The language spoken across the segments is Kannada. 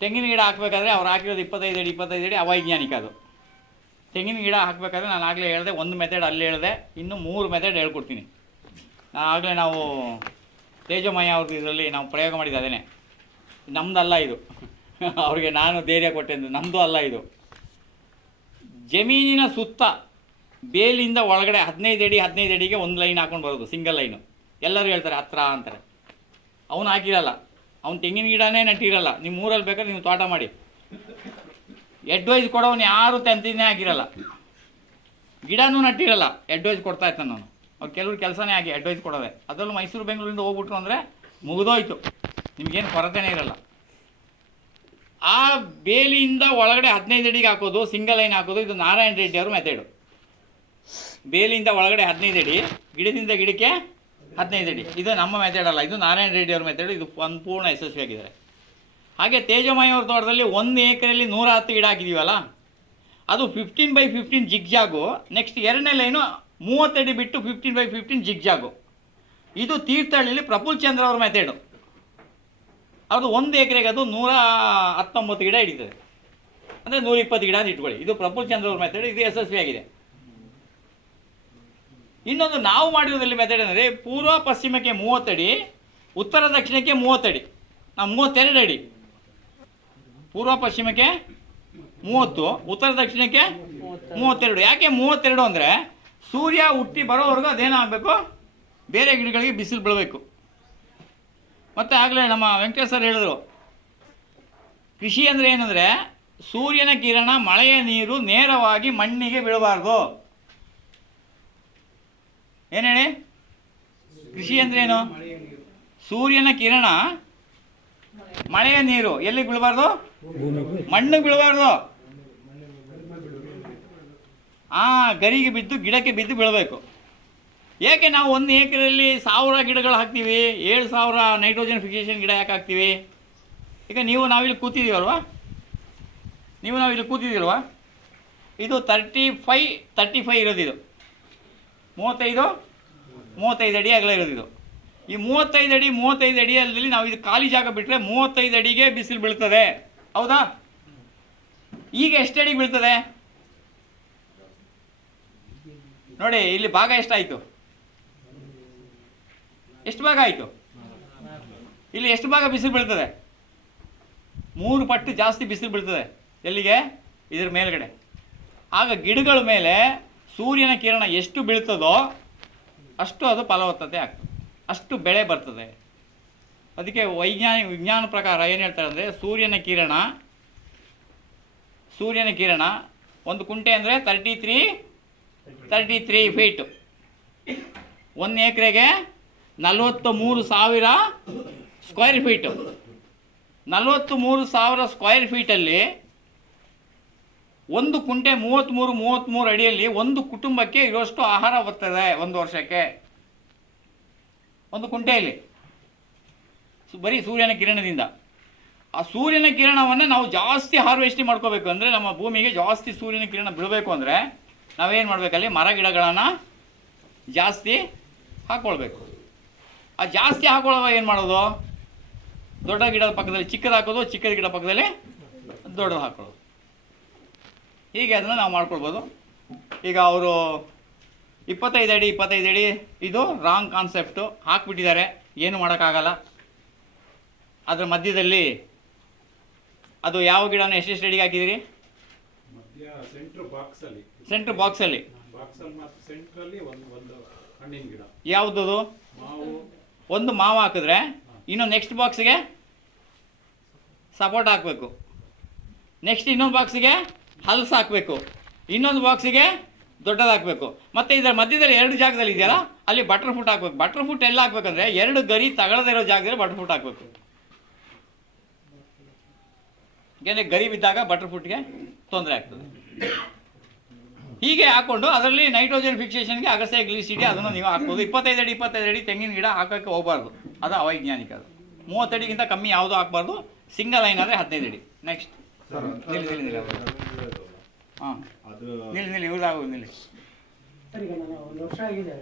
ತೆಂಗಿನ ಗಿಡ ಹಾಕಬೇಕಾದ್ರೆ ಅವ್ರು ಹಾಕಿರೋದು 25 ಅಡಿ ಅವೈಜ್ಞಾನಿಕ. ಅದು ತೆಂಗಿನ ಗಿಡ ಹಾಕಬೇಕಾದ್ರೆ ನಾನು ಆಗಲೇ ಹೇಳಿದೆ, ಒಂದು ಮೆಥಡ್ ಅಲ್ಲಿ ಹೇಳಿದೆ, ಇನ್ನೂ 3 ಮೆಥಡ್ ಹೇಳ್ಕೊಡ್ತೀನಿ. ನಾನು ಆಗಲೇ ನಾವು ತೇಜಮಯ ಅವ್ರದ್ದು ಇದರಲ್ಲಿ ನಾವು ಪ್ರಯೋಗ ಮಾಡಿದ್ದು ಅದೇನೆ. ನಮ್ಮದಲ್ಲ ಇದು ಅವ್ರಿಗೆ ನಾನು ಧೈರ್ಯ ಕೊಟ್ಟೆಂದು, ನಮ್ಮದು ಅಲ್ಲ ಇದು. ಜಮೀನಿನ ಸುತ್ತ ಬೇಲಿಂದ ಒಳಗಡೆ 15 ಅಡಿಗೆ ಒಂದು ಲೈನ್ ಹಾಕೊಂಡು ಬರೋದು, ಸಿಂಗಲ್ ಲೈನು. ಎಲ್ಲರೂ ಹೇಳ್ತಾರೆ ಹತ್ರ ಅಂತಾರೆ. ಅವನು ಹಾಕಿರಲ್ಲ, ಅವ್ನು ತೆಂಗಿನ ಗಿಡನೇ ನಟ್ಟಿರಲ್ಲ. ನಿಮ್ಮ ಊರಲ್ಲಿ ಬೇಕಾದ್ರೆ ನೀವು ತೋಟ ಮಾಡಿ, ಅಡ್ವೈಸ್ ಕೊಡೋನು ಯಾರು ತಂತಿನೇ ಆಗಿರಲ್ಲ, ಗಿಡನೂ ನಟ್ಟಿರಲ್ಲ, ಅಡ್ವೈಸ್ ಕೊಡ್ತಾ ಇರ್ತಾನೆ ನಾನು. ಅವ್ರು ಕೆಲವ್ರು ಕೆಲಸನೇ ಆಗಿ ಅಡ್ವೈಸ್ ಕೊಡೋದೆ. ಅದರಲ್ಲೂ ಮೈಸೂರು ಬೆಂಗಳೂರಿಂದ ಹೋಗ್ಬಿಟ್ರು ಅಂದರೆ ಮುಗಿದೋಯ್ತು, ನಿಮಗೇನು ಕೊರತೆನೇ ಇರಲ್ಲ. ಆ ಬೇಲಿಯಿಂದ ಒಳಗಡೆ 15 ಅಡಿಗೆ ಹಾಕೋದು, ಸಿಂಗಲ್ ಲೈನ್ ಹಾಕೋದು, ಇದು ನಾರಾಯಣ ರೆಡ್ಡಿ ಅವ್ರ ಮೆಥಡು. ಬೇಲಿಯಿಂದ ಒಳಗಡೆ 15 ಅಡಿ, ಗಿಡದಿಂದ ಗಿಡಕ್ಕೆ 15 ಅಡಿ. ಇದು ನಮ್ಮ ಮೆಥಡ್ ಅಲ್ಲ, ಇದು ನಾರಾಯಣ ರೆಡ್ಡಿ ಅವ್ರ ಮೆಥಡು. ಇದು ಸಂಪೂರ್ಣ ಯಶಸ್ವಿಯಾಗಿದ್ದಾರೆ. ಹಾಗೆ ತೇಜಮಯ ಅವ್ರ ತೋಟದಲ್ಲಿ 1 ಎಕರೆಯಲ್ಲಿ 110 ಗಿಡ ಹಾಕಿದ್ದೀವಲ್ಲ, ಅದು 15x15 ಜಿಗ್ಜಾಗು. ನೆಕ್ಸ್ಟ್ 2ನೇ ಲೈನು 30 ಅಡಿ ಬಿಟ್ಟು 15x15 ಜಿಗ್ಜಾಗು. ಇದು ತೀರ್ಥಹಳ್ಳಿಲಿ ಪ್ರಫುಲ್ ಚಂದ್ರ ಅವ್ರ ಮೆಥಡು. ಅದು 1 ಎಕರೆಗೆ ಅದು 119 ಗಿಡ ಹಿಡಿತದೆ, ಅಂದರೆ 120 ಗಿಡ ಅಂತ ಇಟ್ಕೊಳ್ಳಿ. ಇದು ಪ್ರಫುಲ್ ಚಂದ್ರ ಅವ್ರ ಮೆಥಡ್, ಇದು ಯಶಸ್ವಿಯಾಗಿದೆ. ಇನ್ನೊಂದು ನಾವು ಮಾಡಿರೋದ್ರಲ್ಲಿ ಮೆಥಡ್ ಅಂದರೆ ಪೂರ್ವ ಪಶ್ಚಿಮಕ್ಕೆ 30 ಅಡಿ, ಉತ್ತರ ದಕ್ಷಿಣಕ್ಕೆ 30 ಅಡಿ. ನಾವು 32 ಅಡಿ. ಪೂರ್ವ ಪಶ್ಚಿಮಕ್ಕೆ 30, ಉತ್ತರ ದಕ್ಷಿಣಕ್ಕೆ 32. ಯಾಕೆ 32 ಅಂದರೆ ಸೂರ್ಯ ಹುಟ್ಟಿ ಬರೋವರೆಗೂ ಅದೇನಾಗಬೇಕು, ಬೇರೆ ಗಿಡಗಳಿಗೆ ಬಿಸಿಲು ಬೀಳಬೇಕು. ಮತ್ತು ಆಗಲೇ ನಮ್ಮ ವೆಂಕಟೇಶ್ ಸರ್ ಹೇಳಿದ್ರು, ಕೃಷಿ ಅಂದರೆ ಏನಂದರೆ ಸೂರ್ಯನ ಕಿರಣ, ಮಳೆಯ ನೀರು ನೇರವಾಗಿ ಮಣ್ಣಿಗೆ ಬೀಳಬಾರ್ದು. ಏನು ಹೇಳಿ? ಕೃಷಿ ಅಂದರೆ ಏನು? ಸೂರ್ಯನ ಕಿರಣ, ಮಳೆಯ ನೀರು ಎಲ್ಲಿಗೆ ಬೀಳಬಾರ್ದು? ಮಣ್ಣಿಗೆ ಬೀಳಬಾರ್ದು. ಗರಿಗೆ ಬಿದ್ದು ಗಿಡಕ್ಕೆ ಬಿದ್ದು ಬೀಳಬೇಕು. ಏಕೆ ನಾವು 1 ಎಕರೆಯಲ್ಲಿ 1000 ಗಿಡಗಳು ಹಾಕ್ತೀವಿ, 7000 ನೈಟ್ರೋಜನ್ ಫಿಕ್ಸೇಷನ್ ಗಿಡ ಯಾಕೆ ಹಾಕ್ತೀವಿ? ಈಗ ನಾವಿಲ್ಲಿ ಕೂತಿದ್ದೀವಲ್ವ, ನಾವಿಲ್ಲಿ ಕೂತಿದ್ದೀಲ್ವ, ಇದು 35 ಇರೋದು. ಇದು 35 ಅಡಿ ಅಗಲ ಇರೋದು. ಇದು ಈ 35 ಅಡಿಯಲ್ಲಿ ನಾವು ಇದು ಖಾಲಿ ಜಾಗ ಬಿಟ್ಟರೆ 35 ಅಡಿಗೆ ಬಿಸಿಲು ಬೀಳ್ತದೆ, ಹೌದಾ? ಈಗ ಎಷ್ಟು ಅಡಿಗೆ ಬೀಳ್ತದೆ ನೋಡಿ. ಇಲ್ಲಿ ಭಾಗ ಎಷ್ಟಾಯಿತು? ಎಷ್ಟು ಭಾಗ ಆಯಿತು? ಇಲ್ಲಿ ಎಷ್ಟು ಭಾಗ ಬಿಸಿಲು ಬೀಳ್ತದೆ? 3 ಪಟ್ಟು ಜಾಸ್ತಿ ಬಿಸಿಲು ಬೀಳ್ತದೆ. ಎಲ್ಲಿಗೆ? ಇದ್ರ ಮೇಲ್ಗಡೆ. ಆಗ ಗಿಡಗಳ ಮೇಲೆ ಸೂರ್ಯನ ಕಿರಣ ಎಷ್ಟು ಬೀಳ್ತದೋ ಅಷ್ಟು ಅದು ಫಲವತ್ತತೆ ಆಗ್ತದೆ, ಅಷ್ಟು ಬೆಳೆ ಬರ್ತದೆ. ಅದಕ್ಕೆ ವಿಜ್ಞಾನ ಪ್ರಕಾರ ಏನು ಹೇಳ್ತಾರೆ ಅಂದರೆ, ಸೂರ್ಯನ ಕಿರಣ 1 ಕುಂಟೆ ಅಂದರೆ 33 ಫೀಟು. 1 ಎಕರೆಗೆ 43,000 ಸ್ಕ್ವೇರ್ ಫೀಟು. 43,000 ಸ್ಕ್ವೇರ್ ಫೀಟಲ್ಲಿ 1 ಕುಂಟೆ 33 ಅಡಿಯಲ್ಲಿ ಒಂದು ಕುಟುಂಬಕ್ಕೆ ಇರೋಷ್ಟು ಆಹಾರ ಬರ್ತದೆ 1 ವರ್ಷಕ್ಕೆ. 1 ಕುಂಟೆಯಲ್ಲಿ ಬರೀ ಸೂರ್ಯನ ಕಿರಣದಿಂದ. ಆ ಸೂರ್ಯನ ಕಿರಣವನ್ನು ನಾವು ಜಾಸ್ತಿ ಹಾರ್ವೆಸ್ಟ್ ಮಾಡ್ಕೋಬೇಕು ಅಂದರೆ, ನಮ್ಮ ಭೂಮಿಗೆ ಜಾಸ್ತಿ ಸೂರ್ಯನ ಕಿರಣ ಬೀಳಬೇಕು ಅಂದರೆ ನಾವೇನು ಮಾಡಬೇಕಲ್ಲಿ? ಮರ ಗಿಡಗಳನ್ನು ಜಾಸ್ತಿ ಹಾಕ್ಕೊಳ್ಬೇಕು. ಆ ಜಾಸ್ತಿ ಹಾಕೊಳ್ಳುವಾಗ ಏನು ಮಾಡೋದು? ದೊಡ್ಡ ಗಿಡದ ಪಕ್ಕದಲ್ಲಿ ಚಿಕ್ಕದು ಹಾಕೋದು, ಚಿಕ್ಕದ ಗಿಡ ಪಕ್ಕದಲ್ಲಿ ದೊಡ್ಡದು ಹಾಕೊಳ್ಳೋದು. ಹೀಗೆ ಅದನ್ನು ನಾವು ಮಾಡ್ಕೊಳ್ಬೋದು. ಈಗ ಅವರು 25 ಅಡಿ ಇದು ರಾಂಗ್ ಕಾನ್ಸೆಪ್ಟು ಹಾಕ್ಬಿಟ್ಟಿದ್ದಾರೆ, ಏನು ಮಾಡೋಕ್ಕಾಗಲ್ಲ. ಅದರ ಮಧ್ಯದಲ್ಲಿ ಅದು ಯಾವ ಗಿಡನ ಎಷ್ಟೆಷ್ಟು ಅಡಿಗೆ ಹಾಕಿದಿರಿ? ಸೆಂಟ್ರ್ ಬಾಕ್ಸಲ್ಲಿ ಯಾವುದದು? ಒಂದು ಮಾವು ಹಾಕಿದ್ರೆ ಇನ್ನು ನೆಕ್ಸ್ಟ್ ಬಾಕ್ಸಿಗೆ ಸಪೋರ್ಟ್ ಹಾಕಬೇಕು, ನೆಕ್ಸ್ಟ್ ಇನ್ನೊಂದು ಬಾಕ್ಸಿಗೆ ಹಲ್ಸ್ ಹಾಕಬೇಕು, ಇನ್ನೊಂದು ಬಾಕ್ಸಿಗೆ ದೊಡ್ಡದು ಹಾಕಬೇಕು. ಮತ್ತು ಇದರ ಮಧ್ಯದಲ್ಲಿ 2 ಜಾಗದಲ್ಲಿ ಇದೆಯಲ್ಲ, ಅಲ್ಲಿ ಬಟರ್ ಫುಟ್ ಹಾಕಬೇಕು. ಬಟರ್ ಫುಟ್ ಎಲ್ಲ ಹಾಕ್ಬೇಕಂದ್ರೆ 2 ಗರಿ ತಗೊಳ್ಳದಿರೋ ಜಾಗದಲ್ಲಿ ಬಟರ್ ಫುಟ್ ಹಾಕಬೇಕು. ಏಕೆಂದರೆ ಗರಿ ಬಿದ್ದಾಗ ಬಟರ್ ಫುಟ್ಗೆ ತೊಂದರೆ ಆಗ್ತದೆ. ಹೀಗೆ ಹಾಕ್ಕೊಂಡು ಅದರಲ್ಲಿ ನೈಟ್ರೋಜನ್ ಫಿಕ್ಸೇಷನ್ಗೆ ಅಗಸೆ ಗ್ಲಿಸಿಡಿ ಅದನ್ನು ನೀವು ಹಾಕ್ಬೋದು. 25 ಅಡಿ ತೆಂಗಿನ ಗಿಡ ಹಾಕೋಕ್ಕೆ ಹೋಗಬಾರ್ದು, ಅದು ಅವೈಜ್ಞಾನಿಕ. ಅದು 30 ಅಡಿಗಿಂತ ಕಮ್ಮಿ ಯಾವುದೂ ಹಾಕಬಾರ್ದು. ಸಿಂಗಲ್ ಲೈನ್ ಆದರೆ 15 ಅಡಿ. ನೆಕ್ಸ್ಟ್ ಹಾಂ ನಿಲ್ಲಿ ಇವ್ರದಾಗು ನಿಲ್ಲಿ. ಸರ್, ಈಗ ನಾನು 1 ವರ್ಷ ಆಗಿದೆ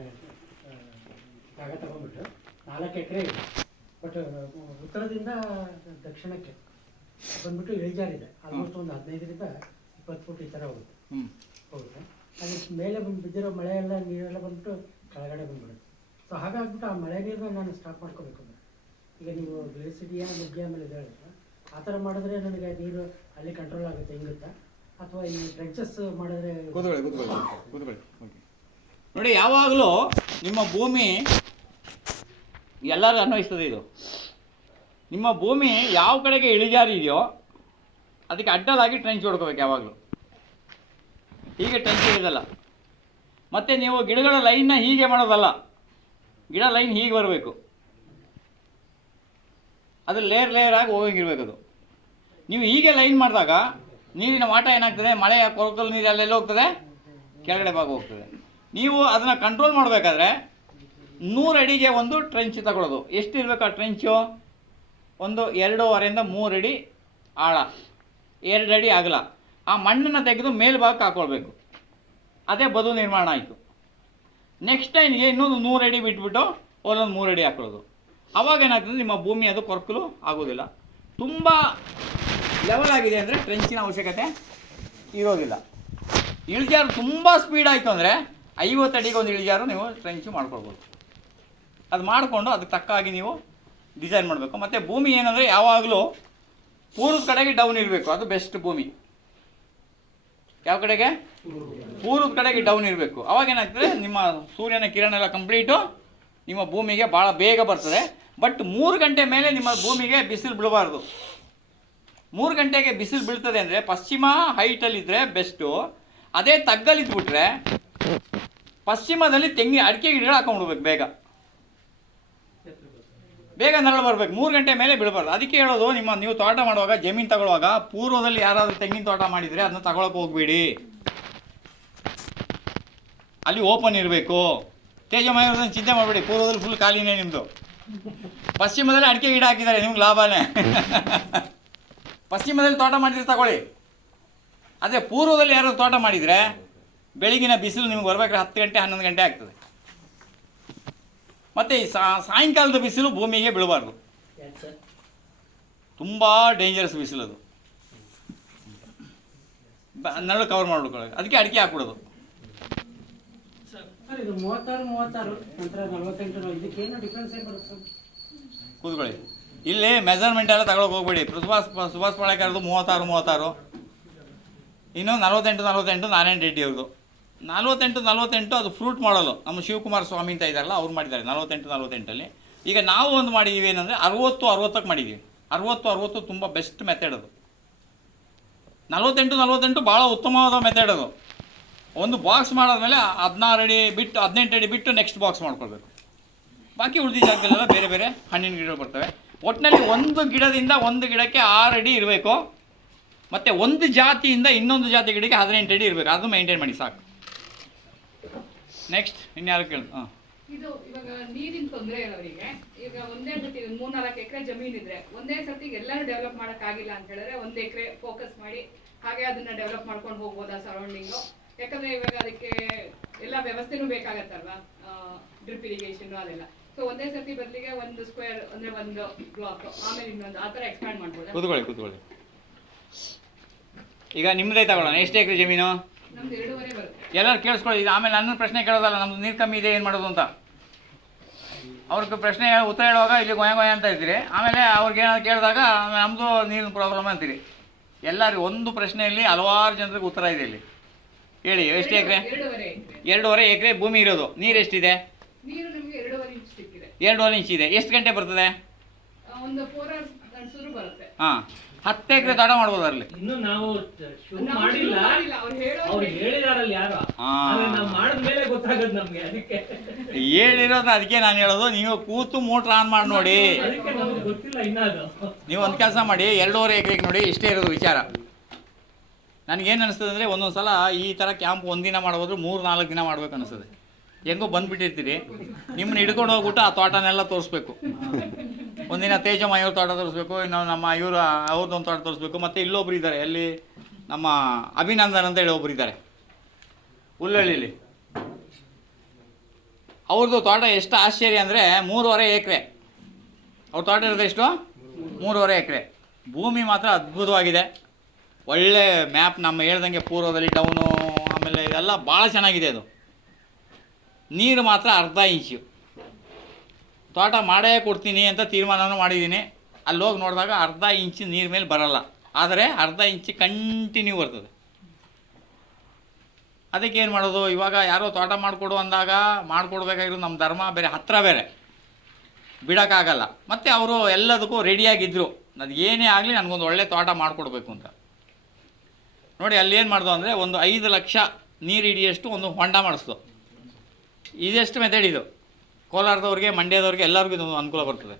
ಜಾಗ ತಗೊಂಡ್ಬಿಟ್ಟು 4 ಎಕರೆ ಇದೆ. ಬಟ್ ಉತ್ತರದಿಂದ ದಕ್ಷಿಣಕ್ಕೆ ಬಂದ್ಬಿಟ್ಟು ಇಳಿಜಾರಿದೆ, ಆಲ್ಮೋಸ್ಟ್ ಒಂದು 15ರಿಂದ 20 ಫುಟ್ ಈ ಥರ ಹೋಗುತ್ತೆ. ಹೋಗುತ್ತೆ ಅದ್ರ ಮೇಲೆ ಬಂದು ಬಿದ್ದಿರೋ ಮಳೆ ಎಲ್ಲ ನೀರೆಲ್ಲ ಬಂದ್ಬಿಟ್ಟು ಕೆಳಗಡೆ ಬಂದ್ಬಿಡುತ್ತೆ. ಸೊ ಹಾಗಾಗ್ಬಿಟ್ಟು ಆ ಮಳೆ ನೀರನ್ನ ನಾನು ಸ್ಟಾಪ್ ಮಾಡ್ಕೋಬೇಕು ಅಂದರೆ, ಈಗ ನೀವು ಗ್ಲೇಸಿಡಿಯಾ ನುಗ್ಗೆ ಆಮೇಲೆ ಇದೆ ಹೇಳಿದ್ರೆ ಆ ಥರ ಮಾಡಿದ್ರೆ ನನಗೆ ನೀರು ಅಲ್ಲಿ ಕಂಟ್ರೋಲ್ ಆಗುತ್ತೆ ಹಿಂಗುತ್ತಾ, ಅಥವಾ ಈ ಟ್ರೆಂಚಸ್ ಮಾಡಿದ್ರೆ ಕೂತ್ಕೊಳ್ಳಿ. ನೋಡಿ, ಯಾವಾಗಲೂ ನಿಮ್ಮ ಭೂಮಿ ಎಲ್ಲರೂ ಅನ್ವಯಿಸ್ತದೆ ಇದು. ನಿಮ್ಮ ಭೂಮಿ ಯಾವ ಕಡೆಗೆ ಇಳಿಜಾರು ಇದೆಯೋ ಅದಕ್ಕೆ ಅಡ್ಡಲಾಗಿ ಟ್ರೆಂಚ್ ಹೊಡ್ಕೋಬೇಕು ಯಾವಾಗಲೂ. ಹೀಗೆ ಟ್ರೆಂಚ್ ಹಿಡಿದಲ್ಲ. ಮತ್ತು ನೀವು ಗಿಡಗಳ ಲೈನ್ನ ಹೀಗೆ ಮಾಡೋದಲ್ಲ, ಗಿಡ ಲೈನ್ ಹೀಗೆ ಬರಬೇಕು, ಅದು ಲೇಯರ್ ಆಗಿ ಹೋಗಂಗಿರ್ಬೇಕು. ಅದು ನೀವು ಹೀಗೆ ಲೈನ್ ಮಾಡಿದಾಗ ನೀರಿನ ವಾಟ ಏನಾಗ್ತದೆ, ಮಳೆಯ ಕೊರಕಲು ನೀರು ಅಲ್ಲೆಲ್ಲ ಹೋಗ್ತದೆ, ಕೆಳಗಡೆ ಭಾಗ ಹೋಗ್ತದೆ. ನೀವು ಅದನ್ನು ಕಂಟ್ರೋಲ್ ಮಾಡಬೇಕಾದ್ರೆ 100 ಅಡಿಗೆ ಒಂದು ಟ್ರೆಂಚ್ ತಗೊಳ್ಳೋದು. ಎಷ್ಟು ಇರಬೇಕು ಆ ಟ್ರೆಂಚು? ಒಂದು 2.5ರಿಂದ 3 ಅಡಿ ಆಳ, 2 ಅಡಿ ಅಗಲ. ಆ ಮಣ್ಣನ್ನು ತೆಗೆದು ಮೇಲ್ಭಾಗಕ್ಕೆ ಹಾಕ್ಕೊಳ್ಬೇಕು. ಅದೇ ಬದು ನಿರ್ಮಾಣ ಆಯಿತು. ನೆಕ್ಸ್ಟ್ ಟೈಮ್ಗೆ ಇನ್ನೊಂದು 100 ಅಡಿ ಬಿಟ್ಬಿಟ್ಟು ಒಂದೊಂದು 3 ಅಡಿ ಹಾಕೊಳ್ಳೋದು. ಆವಾಗ ಏನಾಗ್ತದೆ, ನಿಮ್ಮ ಭೂಮಿ ಅದು ಕೊರಕಲು ಆಗೋದಿಲ್ಲ. ತುಂಬ ಲೆವೆಲ್ ಆಗಿದೆ ಅಂದರೆ ಟ್ರೆಂಚಿನ ಅವಶ್ಯಕತೆ ಇರೋದಿಲ್ಲ. ಇಳಿಜಾರು ತುಂಬ ಸ್ಪೀಡ್ ಆಯಿತು ಅಂದರೆ 50 ಅಡಿಗೆ ಒಂದು ಇಳಿಜಾರು ನೀವು ಟ್ರೆಂಚು ಮಾಡ್ಕೊಳ್ಬೋದು. ಅದು ಮಾಡಿಕೊಂಡು ಅದಕ್ಕೆ ತಕ್ಕಾಗಿ ನೀವು ಡಿಸೈನ್ ಮಾಡಬೇಕು. ಮತ್ತು ಭೂಮಿ ಏನಂದರೆ ಯಾವಾಗಲೂ ಪೂರ್ವದ ಕಡೆಗೆ ಡೌನ್ ಇರಬೇಕು, ಅದು ಬೆಸ್ಟ್ ಭೂಮಿ. ಯಾವ ಕಡೆಗೆ? ಪೂರ್ವದ ಕಡೆಗೆ ಡೌನ್ ಇರಬೇಕು. ಅವಾಗ ಏನಾಗ್ತದೆ, ನಿಮ್ಮ ಸೂರ್ಯನ ಕಿರಣ ಎಲ್ಲ ಕಂಪ್ಲೀಟು ನಿಮ್ಮ ಭೂಮಿಗೆ ಭಾಳ ಬೇಗ ಬರ್ತದೆ. ಬಟ್ 3 ಗಂಟೆ ಮೇಲೆ ನಿಮ್ಮ ಭೂಮಿಗೆ ಬಿಸಿಲು ಬೀಳಬಾರ್ದು. 3 ಗಂಟೆಗೆ ಬಿಸಿಲು ಬೀಳ್ತದೆ ಅಂದರೆ ಪಶ್ಚಿಮ ಹೈಟಲ್ಲಿದ್ದರೆ ಬೆಸ್ಟು. ಅದೇ ತಗ್ಗಲ್ಲಿದ್ಬಿಟ್ರೆ ಪಶ್ಚಿಮದಲ್ಲಿ ಅಡಿಕೆ ಗಿಡಗಳು ಹಾಕೊಂಡ್ಬಿಡ್ಬೇಕು, ಬೇಗ ನೆರಳು ಬರಬೇಕು. 3 ಗಂಟೆ ಮೇಲೆ ಬೀಳಬಾರ್ದು. ಅದಕ್ಕೆ ಹೇಳೋದು, ನೀವು ತೋಟ ಮಾಡುವಾಗ, ಜಮೀನು ತಗೊಳ್ಳುವಾಗ ಪೂರ್ವದಲ್ಲಿ ಯಾರಾದರೂ ತೆಂಗಿನ ತೋಟ ಮಾಡಿದರೆ ಅದನ್ನ ತಗೊಳಕ್ಕೆ ಹೋಗಬೇಡಿ. ಅಲ್ಲಿ ಓಪನ್ ಇರಬೇಕು. ತೇಜಮಯವ್ರನ್ನ ಚಿಂತೆ ಮಾಡಬೇಡಿ, ಪೂರ್ವದಲ್ಲಿ ಫುಲ್ ಖಾಲಿನೇ ನಿಮ್ಮದು. ಪಶ್ಚಿಮದಲ್ಲಿ ಅಡಿಕೆ ಗಿಡ ಹಾಕಿದ್ದಾರೆ, ನಿಮ್ಗೆ ಲಾಭನೇ. ಪಶ್ಚಿಮದಲ್ಲಿ ತೋಟ ಮಾಡಿದ್ರೆ ತಗೊಳ್ಳಿ. ಅದೇ ಪೂರ್ವದಲ್ಲಿ ಯಾರು ತೋಟ ಮಾಡಿದರೆ ಬೆಳಗಿನ ಬಿಸಿಲು ನಿಮ್ಗೆ ಬರ್ಬೇಕಾದ್ರೆ 10 ಗಂಟೆ 11 ಗಂಟೆ ಆಗ್ತದೆ. ಮತ್ತು ಈ ಸಾಯಂಕಾಲದ ಬಿಸಿಲು ಭೂಮಿಗೆ ಬೀಳಬಾರ್ದು, ತುಂಬ ಡೇಂಜರಸ್ ಬಿಸಿಲು. ಅದು ನೆರಳು ಕವರ್ ಮಾಡ್ಬಿಡ್ಕೊಳ್ಳಿ. ಅದಕ್ಕೆ ಅಡಿಕೆ ಹಾಕ್ಬಿಡೋದು. ಸರ್ ಇದು 36 ನಂತರ 48 ಇದಕ್ಕೇನು ಡಿಫ್ರೆನ್ಸ್ ಏನು ಬರುತ್ತೆ ಸರ್? ಕೂತ್ಕೊಳ್ಳಿ. ಇಲ್ಲಿ ಮೆಜರ್ಮೆಂಟ್ ಎಲ್ಲ ತಗೊಳಕ್ಕೆ ಹೋಗ್ಬೇಡಿ. ಸುಭಾಷ್ ಪಾಳೇಕರ್ದು 36, ಇನ್ನು 48 ನಾರಾಯಣ ರೆಡ್ಡಿ ಅವ್ರದ್ದು 48 ಅದು ಫ್ರೂಟ್ ಮಾಡಲು. ನಮ್ಮ ಶಿವಕುಮಾರ ಸ್ವಾಮಿ ಅಂತ ಇದ್ದಾರಲ್ಲ, ಅವ್ರು ಮಾಡಿದ್ದಾರೆ 48 ಈಗ ನಾವು ಒಂದು ಮಾಡಿದ್ದೀವಿ ಏನಂದರೆ 60 ಮಾಡಿದ್ದೀವಿ. 60 ತುಂಬ ಬೆಸ್ಟ್ ಮೆಥಡ್ ಅದು. 48 ಭಾಳ ಉತ್ತಮವಾದ ಮೆಥಡ್ ಅದು. ಒಂದು ಬಾಕ್ಸ್ ಮಾಡಾದ್ಮೇಲೆ 16 ಅಡಿ ಬಿಟ್ಟು 18 ಅಡಿ ಬಿಟ್ಟು ನೆಕ್ಸ್ಟ್ ಬಾಕ್ಸ್ ಮಾಡ್ಕೊಳ್ಬೇಕು. ಬಾಕಿ ಉಳಿದ ಜಾಗದಲ್ಲೆಲ್ಲ ಬೇರೆ ಬೇರೆ ಹಣ್ಣಿನ ಗಿಡಗಳು ಬರ್ತವೆ. ಒಟ್ಟಿನಲ್ಲಿ ಒಂದು ಗಿಡದಿಂದ ಒಂದು ಗಿಡಕ್ಕೆ 6 ಅಡಿ ಇರಬೇಕು. ಮತ್ತು ಒಂದು ಜಾತಿಯಿಂದ ಇನ್ನೊಂದು ಜಾತಿ ಗಿಡಕ್ಕೆ 18 ಅಡಿ ಇರಬೇಕು. ಅದು ಮೇಂಟೈನ್ ಮಾಡಿ ಸಾಕು. ನೆಕ್ಸ್ಟ್ ಇನ್ಯಾರು ಕೇಳಿ? ಇದು ಇವಾಗ ನೀರಿನ ತೊಂದರೆ ಇರೋರಿಗೆ, ಈಗ ಒಂದೇ ಸತಿ 3-4 ಎಕರೆ ಜಮೀನಿದ್ರೆ ಒಂದೇ ಸತಿ ಎಲ್ಲರೂ ಡೆವಲಪ್ ಮಾಡೋಕ್ಕಾಗಿಲ್ಲ ಅಂತ ಹೇಳಿದ್ರೆ 1 ಎಕರೆ ಫೋಕಸ್ ಮಾಡಿ ಹಾಗೆ ಅದನ್ನ ಡೆವಲಪ್ ಮಾಡ್ಕೊಂಡು ಹೋಗ್ಬೋದಾ ಸರೌಂಡಿಂಗು? ಯಾಕಂದ್ರೆ ಇವಾಗ ಅದಕ್ಕೆ ಎಲ್ಲ ವ್ಯವಸ್ಥೆನೂ ಬೇಕಾಗತ್ತಲ್ವಾ, ಡ್ರಿಪ್ ಇರಿಗೇಷನ್ ಅದೆಲ್ಲ. ಸೊ ಒಂದೇ ಸತಿ ಬದಲಿಗೆ 1 ಸ್ಕ್ವೇರ್ ಅಂದ್ರೆ 1 ಬ್ಲಾಕ್, ಆಮೇಲೆ ಇನ್ನೊಂದು, ಆ ಥರ ಎಕ್ಸ್ಪ್ಯಾಂಡ್ ಮಾಡ್ಬೋದು. ಕೂತ್ಕೊಳ್ಳಿ. ಈಗ ನಿಮ್ಮದೇ ತಗೊಳ್ಳೋಣ. ಎಷ್ಟು ಎಕರೆ ಜಮೀನು? ನಮ್ದು 2.5 ಬರುತ್ತೆ. ಎಲ್ಲರೂ ಕೇಳಿಸ್ಕೊಳ್ಳಿ. ಇದು ಆಮೇಲೆ ನನ್ನ ಪ್ರಶ್ನೆ ಕೇಳೋದಲ್ಲ, ನಮ್ದು ನೀರು ಕಮ್ಮಿ ಇದೆ ಏನು ಮಾಡೋದು ಅಂತ. ಅವ್ರಿಗೆ ಪ್ರಶ್ನೆ ಉತ್ತರ ಹೇಳುವಾಗ ಇಲ್ಲಿ ಗೊಯ ಅಂತ ಇರ್ತೀರಿ. ಆಮೇಲೆ ಅವ್ರಿಗೆ ಏನಾದ್ರು ಕೇಳಿದಾಗ ನಮ್ಮದು ನೀರಿನ ಪ್ರಾಬ್ಲಮ್ ಅಂತೀರಿ. ಎಲ್ಲರಿಗೂ ಒಂದು ಪ್ರಶ್ನೆಯಲ್ಲಿ ಹಲವಾರು ಜನರಿಗೆ ಉತ್ತರ ಇದೆ. ಇಲ್ಲಿ ಹೇಳಿ, ಎಷ್ಟು ಎಕರೆ? 2.5 ಎಕರೆ ಭೂಮಿ ಇರೋದು. ನೀರು ಎಷ್ಟಿದೆ? ನೀರು ನಮಗೆ 2.5 ಇಂಚ್ ಸಿಕ್ಕಿದೆ. 2.5 ಇಂಚ್ ಇದೆ. ಎಷ್ಟು ಗಂಟೆ ಬರ್ತದೆ? ಒಂದು 4 hours ಶುರು ಬರುತ್ತೆ. ಹಾಂ, 10 ಎಕರೆ ತೋಟ ಮಾಡ್ಬೋದು ಅದರಲ್ಲಿ. ಇನ್ನು ನಾವು ಶುರು ಮಾಡಿಲ್ಲ, ಅವ್ರು ಹೇಳಿದಾರಲ್ಲ ಯಾರು, ನಾವು ಮಾಡಿದ್ಮೇಲೆ ಗೊತ್ತಾಗದು ನಮ್ಗೆ. ಅದಕ್ಕೆ ಹೇಳಿರೋದು, ಅದಕ್ಕೆ ನಾನು ಹೇಳೋದು, ನೀವು ಕೂತು ಮೋಟ್ರ್ ಆನ್ ಮಾಡಿ ನೋಡಿ. ಅದಕ್ಕೆ ನಮ್ಗೆ ಗೊತ್ತಿಲ್ಲ ಇನ್ನದು. ನೀವು ಒಂದು ಕೆಲಸ ಮಾಡಿ, 2.5 ಎಕರೆಗೆ ನೋಡಿ ಇಷ್ಟೇ ಇರೋದು ವಿಚಾರ. ನನಗೇನು ಅನಿಸ್ತದೆ ಅಂದರೆ, ಒಂದೊಂದು ಸಲ ಈ ಥರ ಕ್ಯಾಂಪ್ ಒಂದಿನ ಮಾಡ್ಬೋದು, 3-4 ದಿನ ಮಾಡ್ಬೇಕು ಅನಿಸ್ತದೆ. ಹೆಂಗೋ ಬಂದುಬಿಟ್ಟಿರ್ತೀರಿ, ನಿಮ್ಮನ್ನ ಹಿಡ್ಕೊಂಡು ಹೋಗ್ಬಿಟ್ಟು ಆ ತೋಟನೆಲ್ಲ ತೋರಿಸ್ಬೇಕು. ಒಂದಿನ ತೇಜಮಯ್ಯವ್ರ ತೋಟ ತೋರಿಸ್ಬೇಕು, ಇನ್ನು ನಮ್ಮ ಅವ್ರದ್ದೊಂದು ತೋಟ ತೋರಿಸ್ಬೇಕು. ಮತ್ತು ಇಲ್ಲೊಬ್ರು ಇದ್ದಾರೆ, ಎಲ್ಲಿ ನಮ್ಮ ಅಭಿನಂದನ್ ಅಂತ ಹೇಳಿ ಒಬ್ರು ಇದ್ದಾರೆ ಹುಲ್ಲಳ್ಳಿಲಿ. ಅವ್ರದ್ದು ತೋಟ ಎಷ್ಟು ಆಶ್ಚರ್ಯ ಅಂದರೆ 3.5 ಎಕರೆ. ಅವ್ರ ತೋಟ ಇರೋದು ಎಷ್ಟು? 3.5 ಎಕರೆ. ಭೂಮಿ ಮಾತ್ರ ಅದ್ಭುತವಾಗಿದೆ. ಒಳ್ಳೆ ಮ್ಯಾಪ್ ನಮ್ಮ ಹೇಳ್ದಂಗೆ ಪೂರ್ವದಲ್ಲಿ ಡೌನು, ಆಮೇಲೆ ಇದೆಲ್ಲ ಭಾಳ ಚೆನ್ನಾಗಿದೆ. ಅದು ನೀರು ಮಾತ್ರ ಅರ್ಧ ಇಂಚು. ತೋಟ ಮಾಡೇ ಕೊಡ್ತೀನಿ ಅಂತ ತೀರ್ಮಾನನೂ ಮಾಡಿದ್ದೀನಿ. ಅಲ್ಲಿ ಹೋಗಿ ನೋಡಿದಾಗ ಅರ್ಧ ಇಂಚು ನೀರು ಮೇಲೆ ಬರಲ್ಲ, ಆದರೆ ಅರ್ಧ ಇಂಚು ಕಂಟಿನ್ಯೂ ಬರ್ತದೆ. ಅದಕ್ಕೆ ಏನು ಮಾಡೋದು, ಇವಾಗ ಯಾರೋ ತೋಟ ಮಾಡಿಕೊಡು ಅಂದಾಗ ಮಾಡಿಕೊಡ್ಬೇಕಾಗಿರೋದು ನಮ್ಮ ಧರ್ಮ ಬೇರೆ, ಹತ್ತಿರ ಬೇರೆ, ಬಿಡೋಕ್ಕಾಗಲ್ಲ. ಮತ್ತು ಅವರು ಎಲ್ಲದಕ್ಕೂ ರೆಡಿಯಾಗಿದ್ದರು, ಅದು ಏನೇ ಆಗಲಿ ನನಗೊಂದು ಒಳ್ಳೆ ತೋಟ ಮಾಡಿಕೊಡ್ಬೇಕು ಅಂತ. ನೋಡಿ ಅಲ್ಲಿ ಏನು ಮಾಡ್ದು ಅಂದರೆ, ಒಂದು 5 ಲಕ್ಷ ನೀರು ಹಿಡಿಯೋಷ್ಟು ಒಂದು ಹೊಂಡ ಮಾಡಿಸ್ದು. ಇದೆಷ್ಟು ಮೆಥಡ್ ಇದು, ಕೋಲಾರದವ್ರಿಗೆ, ಮಂಡ್ಯದವ್ರಿಗೆ ಎಲ್ಲರಿಗೂ ಇದು ಅನುಕೂಲ ಬರ್ತದೆ.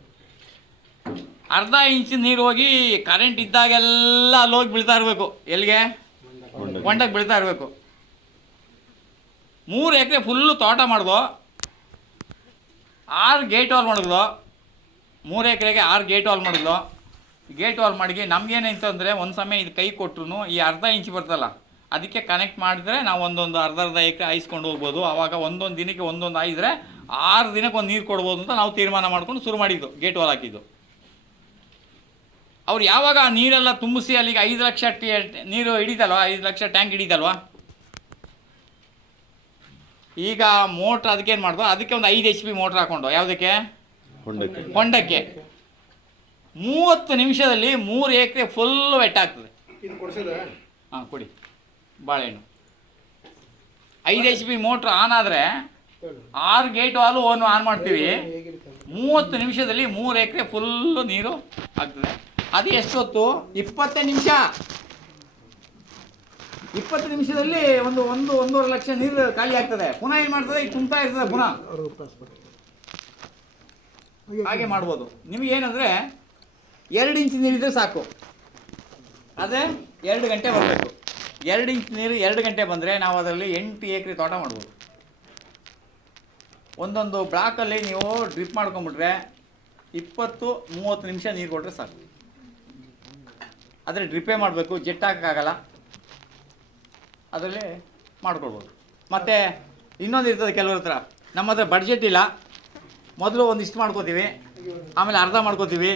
ಅರ್ಧ ಇಂಚು ನೀರು ಹೋಗಿ ಕರೆಂಟ್ ಇದ್ದಾಗೆಲ್ಲ ಅಲ್ಲಿ ಹೋಗಿ ಬೀಳ್ತಾ ಇರಬೇಕು. ಎಲ್ಲಿಗೆ? ಹೊಂಡಕ್ಕೆ ಬೀಳ್ತಾ ಇರಬೇಕು. 3 ಎಕರೆ ಫುಲ್ಲು ತೋಟ ಮಾಡ್ದು, 6 ಗೇಟ್ ವಾಲ್ ಮಾಡಿದ್ಲು. 3 ಎಕರೆಗೆ 6 ಗೇಟ್ ವಾಲ್ ಮಾಡಿದ್ಲು. ಗೇಟ್ ವಾಲ್ ಮಾಡಿ ನಮಗೇನಾಯ್ತು ಅಂದರೆ, ಒಂದು ಸಮಯ ಇದು ಕೈ ಕೊಟ್ಟರು ಈ ಅರ್ಧ ಇಂಚು ಬರ್ತಲ್ಲ, ಅದಕ್ಕೆ ಕನೆಕ್ಟ್ ಮಾಡಿದ್ರೆ ನಾವು ಒಂದೊಂದು ಅರ್ಧ ಎಕರೆ ಹಾಯಿಸ್ಕೊಂಡು ಹೋಗ್ಬೋದು. ಆವಾಗ ಒಂದೊಂದು ದಿನಕ್ಕೆ ಒಂದೊಂದು ಹಾಯಿದ್ರೆ 6 ದಿನಕ್ಕೆ ಒಂದು ನೀರು ಕೊಡ್ಬೋದು ಅಂತ ನಾವು ತೀರ್ಮಾನ ಮಾಡ್ಕೊಂಡು ಶುರು ಮಾಡಿದ್ದು, ಗೇಟ್ ವಾಲ್ ಹಾಕಿದ್ದು. ಅವ್ರು ಯಾವಾಗ ಆ ನೀರೆಲ್ಲ ತುಂಬಿಸಿ ಅಲ್ಲಿಗೆ 5 ಲಕ್ಷ ನೀರು ಹಿಡಿತಲ್ವ, 5 ಲಕ್ಷ ಟ್ಯಾಂಕ್ ಹಿಡಿತಲ್ವ, ಈಗ ಮೋಟ್ರ್ ಅದಕ್ಕೇನು ಮಾಡ್ದೋ, ಅದಕ್ಕೆ ಒಂದು 5 HP ಮೋಟ್ರ್ ಹಾಕ್ಕೊಂಡು, ಯಾವುದಕ್ಕೆ? ಹೊಂಡಕ್ಕೆ. 30 ನಿಮಿಷದಲ್ಲಿ 3 ಎಕರೆ ಫುಲ್ಲು ವೆಟ್ ಆಗ್ತದೆ. ಹಾಂ ಕೊಡಿ ಬಾಳೆಹಣ್ಣು. 5 HP ಮೋಟ್ರ್ ಆನ್ ಆದರೆ 6 ಗೇಟ್ ವಾಲು ಆನ್ ಮಾಡ್ತೀವಿ. 30 ನಿಮಿಷದಲ್ಲಿ 3 ಎಕರೆ ಫುಲ್ಲು ನೀರು ಆಗ್ತದೆ. ಅದು ಎಷ್ಟೊತ್ತು? 20 ನಿಮಿಷ. 20 ನಿಮಿಷದಲ್ಲಿ ಒಂದೂವರೆ ಲಕ್ಷ ನೀರು ಖಾಲಿ ಆಗ್ತದೆ. ಪುನಃ ಏನು ಮಾಡ್ತದೆ, ಈಗ ತುಂಬ್ತಾ ಇರ್ತದೆ ಪುನಃ. ಹಾಗೆ ಮಾಡ್ಬೋದು. ನಿಮಗೇನಂದರೆ 2 ಇಂಚ್ ನೀರಿದ್ರೆ ಸಾಕು, ಅದೇ 2 ಗಂಟೆ ಬರಬೇಕು. 2 ಇಂಚ್ ನೀರು 2 ಗಂಟೆ ಬಂದರೆ ನಾವು ಅದರಲ್ಲಿ 8 ಎಕರೆ ತೋಟ ಮಾಡ್ಬೋದು. ಒಂದೊಂದು ಬ್ಲಾಕಲ್ಲಿ ನೀವು ಡ್ರಿಪ್ ಮಾಡ್ಕೊಂಬಿಟ್ರೆ 20-30 ನಿಮಿಷ ನೀರು ಕೊಟ್ಟರೆ ಸಾಕು. ಆದರೆ ಡ್ರಿಪ್ಪೇ ಮಾಡಬೇಕು, ಜೆಟ್ ಹಾಕೋಕ್ಕಾಗಲ್ಲ, ಅದರಲ್ಲಿ ಮಾಡ್ಕೊಳ್ಬೋದು. ಮತ್ತು ಇನ್ನೊಂದು ಇರ್ತದೆ ಕೆಲವ್ರ ಹತ್ರ, ನಮ್ಮ ಹತ್ರ ಬಡ್ಜೆಟ್ ಇಲ್ಲ, ಮೊದಲು ಒಂದಿಷ್ಟು ಮಾಡ್ಕೋತೀವಿ, ಆಮೇಲೆ ಅರ್ಧ ಮಾಡ್ಕೋತೀವಿ,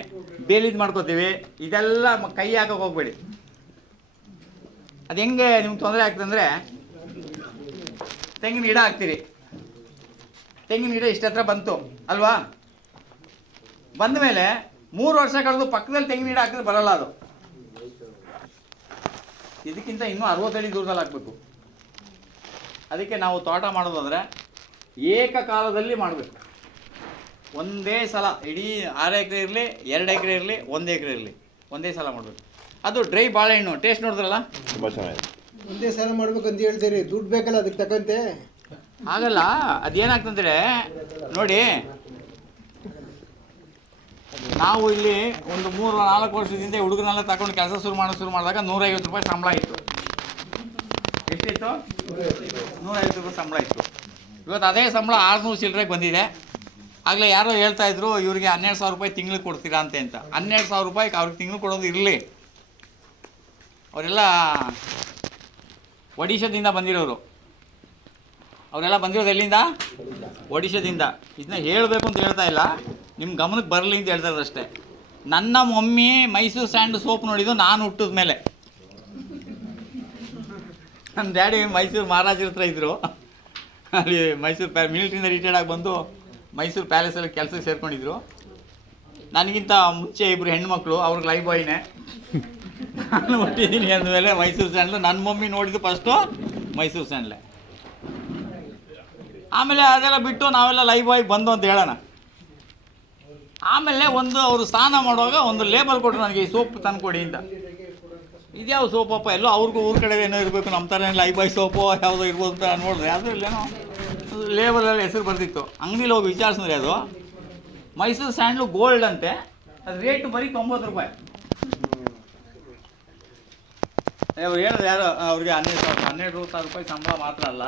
ಬೇಲಿದು ಮಾಡ್ಕೋತೀವಿ. ಇದೆಲ್ಲ ಕೈ ಹಾಕೋಕೆ ಹೋಗಬೇಡಿ. ಅದು ಹೆಂಗೆ ನಿಮ್ಗೆ ತೊಂದರೆ ಆಗ್ತದೆ ಅಂದರೆ, ತೆಂಗಿನ ಗಿಡ ಹಾಕ್ತೀರಿ, ತೆಂಗಿನ ಗಿಡ ಇಷ್ಟ ಹತ್ರ ಬಂತು ಅಲ್ವಾ, ಬಂದ ಮೇಲೆ 3 ವರ್ಷ ಕಳೆದು ಪಕ್ಕದಲ್ಲಿ ತೆಂಗಿನ ಗಿಡ ಹಾಕಿದ್ರೆ ಬರಲ್ಲ ಅದು. ಇದಕ್ಕಿಂತ ಇನ್ನೂ 60 ಅಡಿ ದೂರದಲ್ಲಿ ಹಾಕಬೇಕು. ಅದಕ್ಕೆ ನಾವು ತೋಟ ಮಾಡೋದಾದರೆ ಏಕಕಾಲದಲ್ಲಿ ಮಾಡಬೇಕು. ಒಂದೇ ಸಲ ಇಡೀ 6 ಎಕರೆ ಇರಲಿ, 2 ಎಕರೆ ಇರಲಿ, 1 ಎಕರೆ ಇರಲಿ, ಒಂದೇ ಸಲ ಮಾಡಬೇಕು. ಅದು ಡ್ರೈ ಬಾಳೆಹಣ್ಣು ಟೇಸ್ಟ್ ನೋಡಿದ್ರಲ್ಲ, ಒಂದೇ ಸಲ ಮಾಡ್ಬೇಕಂತ ಹೇಳ್ತೀರಿ, ದುಡ್ಡು ಬೇಕಲ್ಲ ಅದಕ್ಕೆ ತಕ್ಕಂತೆ. ಹಾಗಲ್ಲ, ಅದೇನಾಗ್ತಂದರೆ ನೋಡಿ, ನಾವು ಇಲ್ಲಿ ಒಂದು 3-4 ವರ್ಷದಿಂದ ಹುಡುಗನೆಲ್ಲ ತಗೊಂಡು ಕೆಲಸ ಶುರು ಮಾಡಿದಾಗ 150 ರೂಪಾಯಿ ಸಂಬಳ ಇತ್ತು. ಎಷ್ಟಿತ್ತು? 150 ರೂಪಾಯಿ ಸಂಬಳ ಇತ್ತು. ಇವತ್ತು ಅದೇ ಸಂಬಳ 600 ಚಿಲ್ಲರೆಗೆ ಬಂದಿದೆ. ಆಗಲೇ ಯಾರೋ ಹೇಳ್ತಾಯಿದ್ರು, ಇವರಿಗೆ 12,000 ರೂಪಾಯಿ ತಿಂಗ್ಳಿಗೆ ಕೊಡ್ತೀರಾ ಅಂತ. 12,000 ರೂಪಾಯಿಗೆ ಅವ್ರಿಗೆ ತಿಂಗಳು ಕೊಡೋದು ಇರಲಿ. ಅವರೆಲ್ಲ ಒಡಿಶಾದಿಂದ ಬಂದಿರೋರು. ಅವರೆಲ್ಲ ಬಂದಿರೋದು ಎಲ್ಲಿಂದ? ಒಡಿಶಾದಿಂದ. ಇದನ್ನ ಹೇಳಬೇಕು ಅಂತ ಹೇಳ್ತಾ ಇಲ್ಲ, ನಿಮ್ಮ ಗಮನಕ್ಕೆ ಬರಲಿ ಅಂತ ಹೇಳ್ತಾ ಇರೋದಷ್ಟೇ. ನನ್ನ ಮಮ್ಮಿ ಮೈಸೂರು ಸ್ಯಾಂಡ್ ಸೋಪ್ ನೋಡಿದ್ದು ನಾನು ಹುಟ್ಟಿದ ಮೇಲೆ. ನಮ್ಮ ಡ್ಯಾಡಿ ಮೈಸೂರು ಮಹಾರಾಜರ ಹತ್ರ ಇದ್ದರು. ಅಲ್ಲಿ ಮೈಸೂರು ಮಿಲಿಟ್ರಿಯಿಂದ ರಿಟೈರ್ಡ್ ಆಗಿ ಬಂದು ಮೈಸೂರು ಪ್ಯಾಲೇಸಲ್ಲಿ ಕೆಲಸಕ್ಕೆ ಸೇರ್ಕೊಂಡಿದ್ರು. ನನಗಿಂತ ಮುಂಚೆ 2 ಹೆಣ್ಮಕ್ಳು, ಅವ್ರಿಗೆ ಲೈಫ್ ಬಾಯ್ನೇ. ನಾನು ಹುಟ್ಟಿದ್ದೀನಿ ಅಂದಮೇಲೆ ಮೈಸೂರು ಸ್ಯಾಂಡ್ಲು. ನನ್ನ ಮಮ್ಮಿ ನೋಡಿದ್ದು ಫಸ್ಟು ಮೈಸೂರು ಸ್ಯಾಂಡ್ಲೆ. ಆಮೇಲೆ ಅದೆಲ್ಲ ಬಿಟ್ಟು ನಾವೆಲ್ಲ ಲೈಫ್ ಬಾಯ್ಗೆ ಬಂದು ಅಂತ ಹೇಳೋಣ. ಆಮೇಲೆ ಅವರು ಸ್ನಾನ ಮಾಡುವಾಗ ಒಂದು ಲೇಬಲ್ ಕೊಟ್ಟರು ನನಗೆ, ಈ ಸೋಪ್ ತಂದುಕೊಡಿ ಅಂತ. ಇದ್ಯಾವ ಸೋಪಪ್ಪ, ಎಲ್ಲೋ ಅವ್ರಿಗೂ ಊರ ಕಡೆ ಏನೋ ಇರಬೇಕು, ನಮ್ಮ ಥರ ಲೈಫ್ ಬಾಯ್ ಸೋಪು ಯಾವುದೋ ಇರ್ಬೋದು ಅಂತ ನೋಡಿದ್ರೆ ಅದರಲ್ಲೇನೋ ಲೇಬಲಲ್ಲಿ ಹೆಸರು ಬರ್ತಿತ್ತು. ಅಂಗಡಿಲಿ ಹೋಗಿ ವಿಚಾರಿಸಿದ್ರೆ ಅದು ಮೈಸೂರು ಸ್ಯಾಂಡ್ಲು ಗೋಲ್ಡ್ ಅಂತೆ. ಅದು ರೇಟು ಬರೀ 90 ರೂಪಾಯಿ. ಅವ್ರು ಹೇಳಿದ್ರೆ ಯಾರು, ಅವ್ರಿಗೆ 12,000 ರೂಪಾಯಿ ಸಂಬಳ ಮಾತ್ರ ಅಲ್ಲ,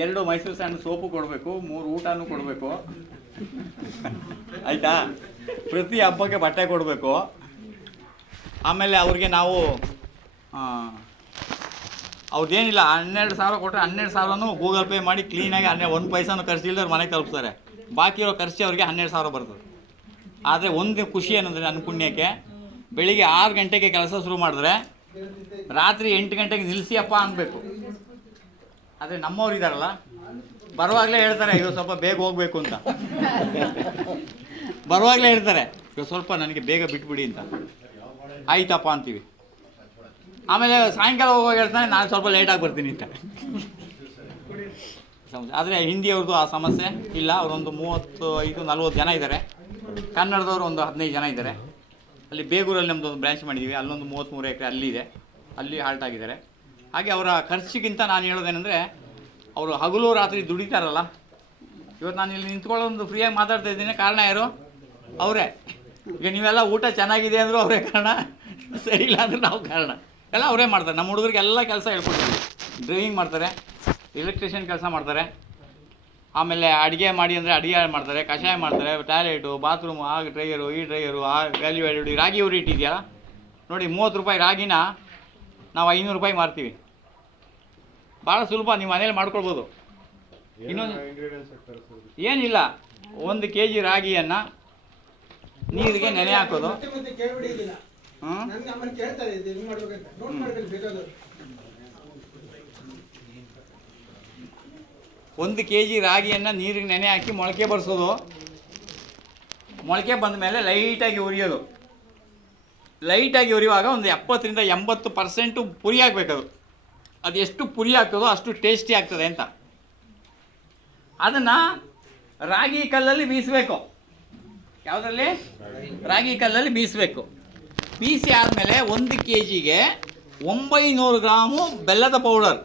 2 ಮೈಸೂರು ಸ್ಯಾಂಡ್ ಸೋಪು ಕೊಡಬೇಕು, 3 ಊಟನೂ ಕೊಡಬೇಕು, ಆಯಿತಾ? ಪ್ರತಿ ಹಬ್ಬಕ್ಕೆ ಬಟ್ಟೆ ಕೊಡಬೇಕು. ಆಮೇಲೆ ಅವ್ರಿಗೆ ನಾವು ಅವ್ರದ್ದೇನಿಲ್ಲ, 12,000 ಕೊಟ್ಟರೆ 12,000ನೂ ಗೂಗಲ್ ಪೇ ಮಾಡಿ ಕ್ಲೀನಾಗಿ 1 ಪೈಸಾನು ಖರ್ಚಿಲ್ಲದೆ ಅವ್ರು ಮನೆಗೆ ತಲುಪಿಸ್ತಾರೆ. ಬಾಕಿ ಇರೋ ಖರ್ಚು ಅವ್ರಿಗೆ 12,000 ಬರ್ತದೆ. ಆದರೆ ಒಂದು ಖುಷಿ ಏನಂದರೆ, ನನ್ನ ಪುಣ್ಯಕ್ಕೆ ಬೆಳಿಗ್ಗೆ 6 ಗಂಟೆಗೆ ಕೆಲಸ ಶುರು ಮಾಡಿದ್ರೆ ರಾತ್ರಿ 8 ಗಂಟೆಗೆ ನಿಲ್ಲಿಸಿಯಪ್ಪ ಅನ್ಬೇಕು. ಆದರೆ ನಮ್ಮವ್ರು ಇದ್ದಾರಲ್ಲ, ಬರುವಾಗಲೇ ಹೇಳ್ತಾರೆ ಇವತ್ತು ಸ್ವಲ್ಪ ಬೇಗ ಹೋಗಬೇಕು ಅಂತ. ಬರುವಾಗಲೇ ಹೇಳ್ತಾರೆ ಇವತ್ತು ಸ್ವಲ್ಪ ನನಗೆ ಬೇಗ ಬಿಟ್ಬಿಡಿ ಅಂತ. ಆಯ್ತಪ್ಪ ಅಂತೀವಿ. ಆಮೇಲೆ ಸಾಯಂಕಾಲ ಹೋಗುವಾಗ ಹೇಳ್ತಾನೆ ನಾನು ಸ್ವಲ್ಪ ಲೇಟಾಗಿ ಬರ್ತೀನಿ ಅಂತ. ಆದರೆ ಹಿಂದಿಯವ್ರದ್ದು ಆ ಸಮಸ್ಯೆ ಇಲ್ಲ. ಅವರೊಂದು 35-40 ಜನ ಇದ್ದಾರೆ. ಕನ್ನಡದವರು ಒಂದು 15 ಜನ ಇದ್ದಾರೆ. ಅಲ್ಲಿ ಬೇಗೂರಲ್ಲಿ ನಮ್ಮದು ಒಂದು ಬ್ರ್ಯಾಂಚ್ ಮಾಡಿದ್ದೀವಿ. ಅಲ್ಲೊಂದು 33 ಎಕರೆ ಅಲ್ಲಿದೆ, ಅಲ್ಲಿ ಹಾಲ್ಟ್ ಆಗಿದ್ದಾರೆ. ಹಾಗೆ ಅವರ ಖರ್ಚಿಗಿಂತ ನಾನು ಹೇಳೋದೇನೆಂದರೆ, ಅವರು ಹಗಲು ರಾತ್ರಿ ದುಡಿತಾರಲ್ಲ. ಇವತ್ತು ನಾನು ಇಲ್ಲಿ ನಿಂತ್ಕೊಳ್ಳೋದು ಫ್ರೀಯಾಗಿ ಮಾತಾಡ್ತಾ ಇದ್ದೀನಿ, ಕಾರಣ ಯಾರು? ಅವರೇ. ಈಗ ನೀವೆಲ್ಲ ಊಟ ಚೆನ್ನಾಗಿದೆ ಅಂದರೂ ಅವರೇ ಕಾರಣ, ಸರಿ ಇಲ್ಲ ಅಂದ್ರೆ ನಾವು ಕಾರಣ. ಎಲ್ಲ ಅವರೇ ಮಾಡ್ತಾರೆ. ನಮ್ಮ ಹುಡುಗರಿಗೆ ಎಲ್ಲ ಕೆಲಸ ಹೇಳ್ಕೊಡ್ತೀವಿ. ಡ್ರೈವಿಂಗ್ ಮಾಡ್ತಾರೆ, ಎಲೆಕ್ಟ್ರಿಷಿಯನ್ ಕೆಲಸ ಮಾಡ್ತಾರೆ, ಆಮೇಲೆ ಅಡುಗೆ ಮಾಡಿ ಅಂದರೆ ಅಡುಗೆ ಮಾಡ್ತಾರೆ, ಕಷಾಯ ಮಾಡ್ತಾರೆ, ಟಾಯ್ಲೆಟು, ಬಾತ್ರೂಮು, ಆ ಡ್ರೈಯರು, ಈ ಡ್ರೈಯರು, ಆ ವ್ಯಾಲ್ಯೂ ರಾಗಿ ಉರಿ ಇಟ್ಟಿದೆಯಲ್ಲ ನೋಡಿ, 30 ರೂಪಾಯಿ ರಾಗಿನ ನಾವು 500 ರೂಪಾಯಿ ಮಾರ್ತೀವಿ. ಭಾಳ ಸುಲಭ, ನೀವು ಮನೇಲಿ ಮಾಡ್ಕೊಳ್ಬೋದು. ಇನ್ನೊಂದು ಏನಿಲ್ಲ, 1 kg ರಾಗಿಯನ್ನು ನೀರಿಗೆ ನೆನೆ ಹಾಕೋದು. ಹ್ಞೂ 1 kg ರಾಗಿಯನ್ನು ನೀರಿಗೆ ನೆನೆ ಹಾಕಿ ಮೊಳಕೆ ಬರೆಸೋದು. ಮೊಳಕೆ ಬಂದ ಮೇಲೆ ಲೈಟಾಗಿ ಉರಿಯೋದು. ಲೈಟಾಗಿ ಉರಿಯುವಾಗ ಒಂದು 70-80% ಪುರಿ ಆಗಬೇಕದು. ಅದು ಎಷ್ಟು ಪುರಿ ಆಗ್ತದೋ ಅಷ್ಟು ಟೇಸ್ಟಿ ಆಗ್ತದೆ ಅಂತ. ಅದನ್ನು ರಾಗಿ ಕಲ್ಲಲ್ಲಿ ಬೀಸಬೇಕು. ಯಾವುದರಲ್ಲಿ? ರಾಗಿ ಕಲ್ಲಲ್ಲಿ ಬೀಸಬೇಕು. ಬೀಸಿ ಆದಮೇಲೆ 1 kgಗೆ 900 ಗ್ರಾಮು ಬೆಲ್ಲದ ಪೌಡರ್,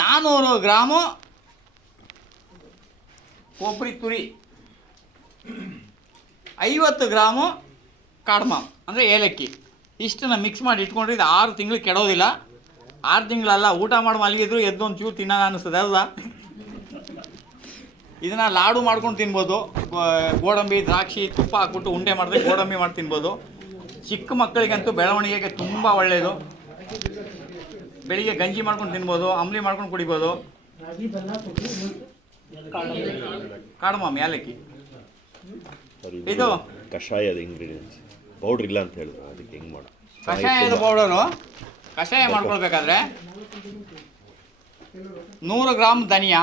400 ಗ್ರಾಮು ಕೊಬ್ಬರಿ ತುರಿ, 50 ಗ್ರಾಮು ಕಾರ್ಡಮಮ್ ಅಂದರೆ ಏಲಕ್ಕಿ, ಇಷ್ಟನ್ನು ಮಿಕ್ಸ್ ಮಾಡಿ ಇಟ್ಕೊಂಡ್ರೆ ಇದು 6 ತಿಂಗಳು ಕೆಡೋದಿಲ್ಲ. 6 ತಿಂಗಳಲ್ಲ, ಊಟ ಮಾಡಿ ಮಲಗಿದ್ರು ಎದ್ದೊಂದು ಚೂರು ತಿನ್ನೋಣ ಅನ್ನಿಸ್ತದೆ, ಹೌದಾ? ಇದನ್ನು ಲಾಡು ಮಾಡ್ಕೊಂಡು ತಿನ್ಬೋದು. ಗೋಡಂಬಿ, ದ್ರಾಕ್ಷಿ, ತುಪ್ಪ ಹಾಕ್ಬಿಟ್ಟು ಉಂಡೆ ಮಾಡಿದ್ರೆ ಗೋಡಂಬಿ ಮಾಡಿ ತಿನ್ಬೋದು. ಚಿಕ್ಕ ಮಕ್ಕಳಿಗಂತೂ ಬೆಳವಣಿಗೆಗೆ ತುಂಬ ಒಳ್ಳೆಯದು. ಬೆಳಿಗ್ಗೆ ಗಂಜಿ ಮಾಡ್ಕೊಂಡು ತಿನ್ಬೋದು, ಅಂಬ್ಲಿ ಮಾಡ್ಕೊಂಡು ಕುಡಿಬೋದು. ರಾಗಿ ಬೆಲ್ಲ ಕೊಬ್ಬರಿ ಕಾರ್ಡಮಮ್ ಏಲಕ್ಕಿ. ಇದು ಕಷಾಯದ ಇಂಗ್ರೀಡಿಯೆಂಟ್ಸ್ ಪೌಡ್ರ್ ಇಲ್ಲ ಅಂತ ಹೇಳಿದ್ರು, ಅದಕ್ಕೆ ಹೆಂಗೆ ಮಾಡೋದು? ಕಷಾಯದ ಪೌಡರು. ಕಷಾಯ ಮಾಡ್ಕೊಳ್ಬೇಕಾದ್ರೆ 100 ಗ್ರಾಮ್ ಧನಿಯಾ,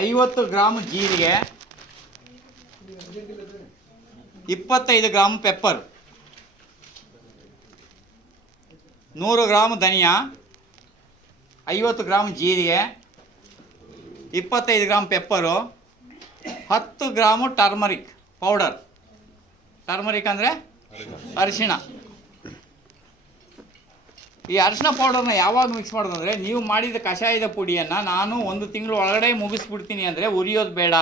50 ಗ್ರಾಮ್ ಜೀರಿಗೆ, 25 ಗ್ರಾಮ್ ಪೆಪ್ಪರ್. 100 ಗ್ರಾಮ್ ಧನಿಯಾ, 50 ಗ್ರಾಮ್ ಜೀರಿಗೆ, 25 gram pepper, 10 gram turmeric powder. Turmeric ಅಂದರೆ ಅರಿಶಿಣ. ಈ ಅರಿಶಿಣ ಪೌಡರ್ನ ಯಾವಾಗ ಮಿಕ್ಸ್ ಮಾಡೋದು ಅಂದರೆ, ನೀವು ಮಾಡಿದ ಕಷಾಯದ ಪುಡಿಯನ್ನು ನಾನು 1 ತಿಂಗಳು ಒಳಗಡೆ ಮುಗಿಸ್ಬಿಡ್ತೀನಿ ಅಂದರೆ ಉರಿಯೋದು ಬೇಡ.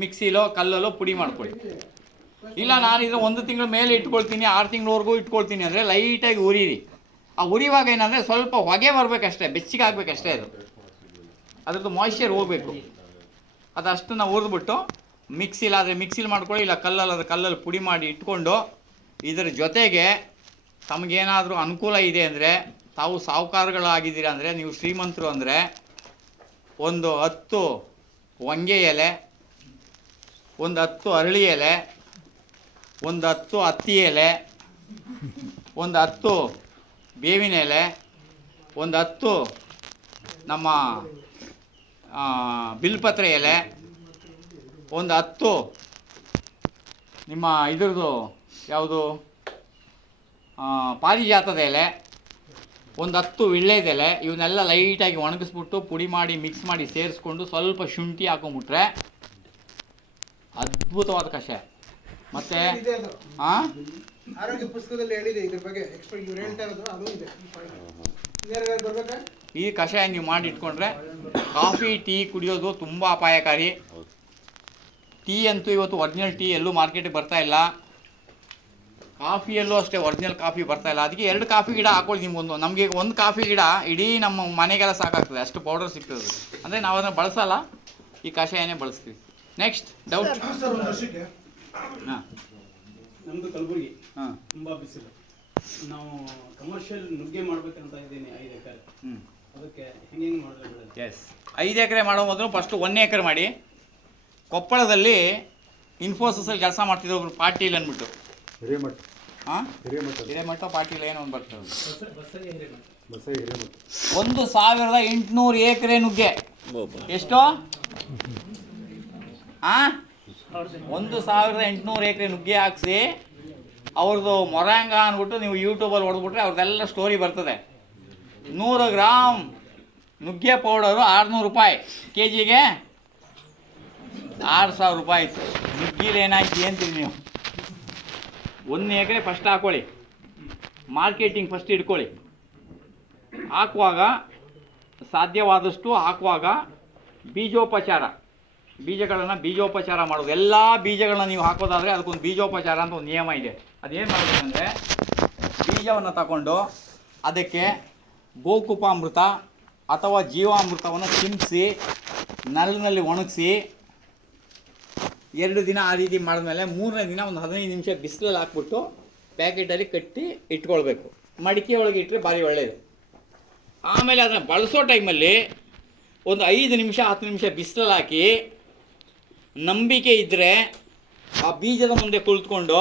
ಮಿಕ್ಸಿಲೋ ಕಲ್ಲಲ್ಲೋ ಪುಡಿ ಮಾಡ್ಕೊಳ್ಳಿ. ಇಲ್ಲ ನಾನು ಇದನ್ನು 1 ತಿಂಗಳ ಮೇಲೆ ಇಟ್ಕೊಳ್ತೀನಿ, 6 ತಿಂಗಳವರೆಗೂ ಇಟ್ಕೊಳ್ತೀನಿ ಅಂದರೆ ಲೈಟಾಗಿ ಉರಿಯಿರಿ. ಆ ಉರಿಯುವಾಗ ಏನಂದರೆ ಸ್ವಲ್ಪ ಹೊಗೆ ಬರಬೇಕಷ್ಟೇ, ಬೆಚ್ಚಗೆ ಆಗಬೇಕಷ್ಟೇ. ಅದ್ರದ್ದು ಮಾಯ್ಶ್ಚರ್ ಹೋಗಬೇಕು. ಅದಷ್ಟನ್ನು ಹುರಿದ್ಬಿಟ್ಟು ಮಿಕ್ಸಿಲಾದರೆ ಮಿಕ್ಸಿಲಿ ಮಾಡ್ಕೊಳ್ಳಿ, ಇಲ್ಲ ಕಲ್ಲಲ್ಲಾದರೆ ಕಲ್ಲಲ್ಲಿ ಪುಡಿ ಮಾಡಿ ಇಟ್ಕೊಂಡು, ಇದರ ಜೊತೆಗೆ ತಮಗೇನಾದರೂ ಅನುಕೂಲ ಇದೆ ಅಂದರೆ, ತಾವು ಸಾಹುಕಾರಗಳಾಗಿದ್ದೀರ ಅಂದರೆ, ನೀವು ಶ್ರೀಮಂತರು ಅಂದರೆ, ಒಂದು 10 ಹೊಂಗೆ ಎಲೆ, ಒಂದು 10 ಅರಳಿ ಎಲೆ, ಒಂದು 10 ಹತ್ತಿ ಎಲೆ, ಒಂದು 10 ಬೇವಿನ ಎಲೆ, ಒಂದು 10 ನಮ್ಮ ಬಿಲ್ಪತ್ರೆ ಎಲೆ, ಒಂದು 10 ನಿಮ್ಮ ಇದ್ರದ್ದು ಯಾವುದು ಪಾರಿಜಾತದ ಎಲೆ, ಒಂದು 10 ವಿಳ್ಳೆದೆಲೆ. ಇವನ್ನೆಲ್ಲ ಲೈಟಾಗಿ ಒಣಗಿಸ್ಬಿಟ್ಟು ಪುಡಿ ಮಾಡಿ ಮಿಕ್ಸ್ ಮಾಡಿ ಸೇರಿಸ್ಕೊಂಡು ಸ್ವಲ್ಪ ಶುಂಠಿ ಹಾಕೊಂಡ್ಬಿಟ್ರೆ ಅದ್ಭುತವಾದ ಕಷಾಯ. ಮತ್ತು ಆರೋಗ್ಯ ಪುಸ್ತಕದಲ್ಲಿ ಹೇಳಿದೆ ಇದ್ರ ಬಗ್ಗೆ. ಎಕ್ಸ್ಪರ್ಟ್ ಇವ್ರು ಹೇಳ್ತಾ ಇರೋದು ಅದು ಇದೆ. ಯಾರ್ಯಾರು ಬರ್ಬೇಕಾ? ಈ ಕಷಾಯ ನೀವು ಮಾಡಿ ಇಟ್ಕೊಂಡ್ರೆ ಕಾಫಿ ಟೀ ಕುಡಿಯೋದು ತುಂಬ ಅಪಾಯಕಾರಿ. ಟೀ ಅಂತೂ ಇವತ್ತು ಒರಿಜಿನಲ್ ಟೀ ಎಲ್ಲೂ ಮಾರ್ಕೆಟಿಗೆ ಬರ್ತಾ ಇಲ್ಲ. ಕಾಫಿಯಲ್ಲೂ ಅಷ್ಟೇ ಒರಿಜಿನಲ್ ಕಾಫಿ ಬರ್ತಾ ಇಲ್ಲ. ಅದಕ್ಕೆ 2 ಕಾಫಿ ಗಿಡ ಹಾಕೊಳ್ಳಿ ನಿಮ್ಗೊಂದು. ನಮಗೆ 1 ಕಾಫಿ ಗಿಡ ಇಡೀ ನಮ್ಮ ಮನೆಗೆಲ್ಲ ಸಾಕಾಗ್ತದೆ, ಅಷ್ಟು ಪೌಡರ್ ಸಿಗ್ತದೆ. ಅಂದರೆ ನಾವು ಅದನ್ನು ಬಳಸಲ್ಲ, ಈ ಕಷಾಯನೇ ಬಳಸ್ತೀವಿ. Next doubt? ಹಾಂ, ನಮ್ಮದು ಕಲಬುರಗಿ. ಹಾಂ, ತುಂಬ ಬಿಸಿಲು. ನಾವು ಕಮರ್ಷಿಯಲ್ ನುಗ್ಗೆ ಮಾಡ್ಬೇಕಂತ ಇದ್ದೀನಿ 5 ಎಕರೆ. ಅದಕ್ಕೆ ಹೆಂಗೆ ಮಾಡಿದ್ರೆ? ಎಸ್, 5 ಎಕರೆ ಮಾಡೋ ಮೊದಲು ಫಸ್ಟು 1 ಎಕರೆ ಮಾಡಿ. ಕೊಪ್ಪಳದಲ್ಲಿ ಇನ್ಫೋಸಿಸಲ್ಲಿ ಕೆಲಸ ಮಾಡ್ತಿದ್ರು ಒಬ್ರು ಪಾಟೀಲ್ ಅಂದ್ಬಿಟ್ಟು. ಹಿರೇಮಠ ಹಾಂ, ಹಿರೇಮಠ ಹಿರೇಮಠ ಪಾಟೀಲ್ ಏನೋ ಒಂದು ಬರ್ತದೆ. ಬಸ್ಸಲ್ಲಿ ಹಿರೇಮಠ. ಬಸೈ ಹಿರೇಮಠ 1800 ಎಕರೆ ನುಗ್ಗೆ. ಎಷ್ಟು? 1800 ಎಕರೆ ನುಗ್ಗೆ ಹಾಕ್ಸಿ ಅವ್ರದ್ದು ಮೊರಾಂಗ ಅಂದ್ಬಿಟ್ಟು ನೀವು ಯೂಟ್ಯೂಬಲ್ಲಿ ಹೊಡೆದ್ಬಿಟ್ರೆ ಅವ್ರದ್ದೆಲ್ಲ ಸ್ಟೋರಿ ಬರ್ತದೆ. 100 ಗ್ರಾಮ್ ನುಗ್ಗೆ ಪೌಡರು 600 ರೂಪಾಯಿ ಕೆ ಜಿಗೆ, 6000 ರೂಪಾಯಿ ಇತ್ತು. ನುಗ್ಗಿಲಿ ಏನಾಯ್ತು ಅಂತೀರಿ ನೀವು? 1 ಎಕರೆ ಫಸ್ಟ್ ಹಾಕೊಳ್ಳಿ, ಮಾರ್ಕೆಟಿಂಗ್ ಫಸ್ಟ್ ಇಟ್ಕೊಳ್ಳಿ. ಹಾಕುವಾಗ ಸಾಧ್ಯವಾದಷ್ಟು ಹಾಕುವಾಗ ಬೀಜಗಳನ್ನು ಬೀಜೋಪಚಾರ ಮಾಡೋದು. ಎಲ್ಲ ಬೀಜಗಳನ್ನ ನೀವು ಹಾಕೋದಾದರೆ ಅದಕ್ಕೊಂದು ಬೀಜೋಪಚಾರ ಅಂತ ಒಂದು ನಿಯಮ ಇದೆ. ಅದೇನು ಮಾಡಬೇಕಂದ್ರೆ ಬೀಜವನ್ನು ತಗೊಂಡು ಅದಕ್ಕೆ ಗೋಕುಪಾಮೃತ ಅಥವಾ ಜೀವಾಮೃತವನ್ನು ಚಿಮ್ಮಿಸಿ ನೆಲದಲ್ಲಿ ಒಣಗಿಸಿ 2 ದಿನ ಆ ರೀತಿ ಮಾಡಿದ್ಮೇಲೆ 3ನೇ ದಿನ ಒಂದು 15 ನಿಮಿಷ ಬಿಸಿಲಲ್ಲಿ ಹಾಕ್ಬಿಟ್ಟು ಪ್ಯಾಕೆಟಲ್ಲಿ ಕಟ್ಟಿ ಇಟ್ಕೊಳ್ಬೇಕು. ಮಡಿಕೆ ಒಳಗೆ ಇಟ್ಟರೆ ಭಾರಿ ಒಳ್ಳೆಯದು. ಆಮೇಲೆ ಅದನ್ನು ಬಳಸೋ ಟೈಮಲ್ಲಿ ಒಂದು 5 ನಿಮಿಷ 10 ನಿಮಿಷ ಬಿಸಿಲಲ್ಲಿ ಹಾಕಿ, ನಂಬಿಕೆ ಇದ್ದರೆ ಆ ಬೀಜದ ಮುಂದೆ ಕುಳಿತುಕೊಂಡು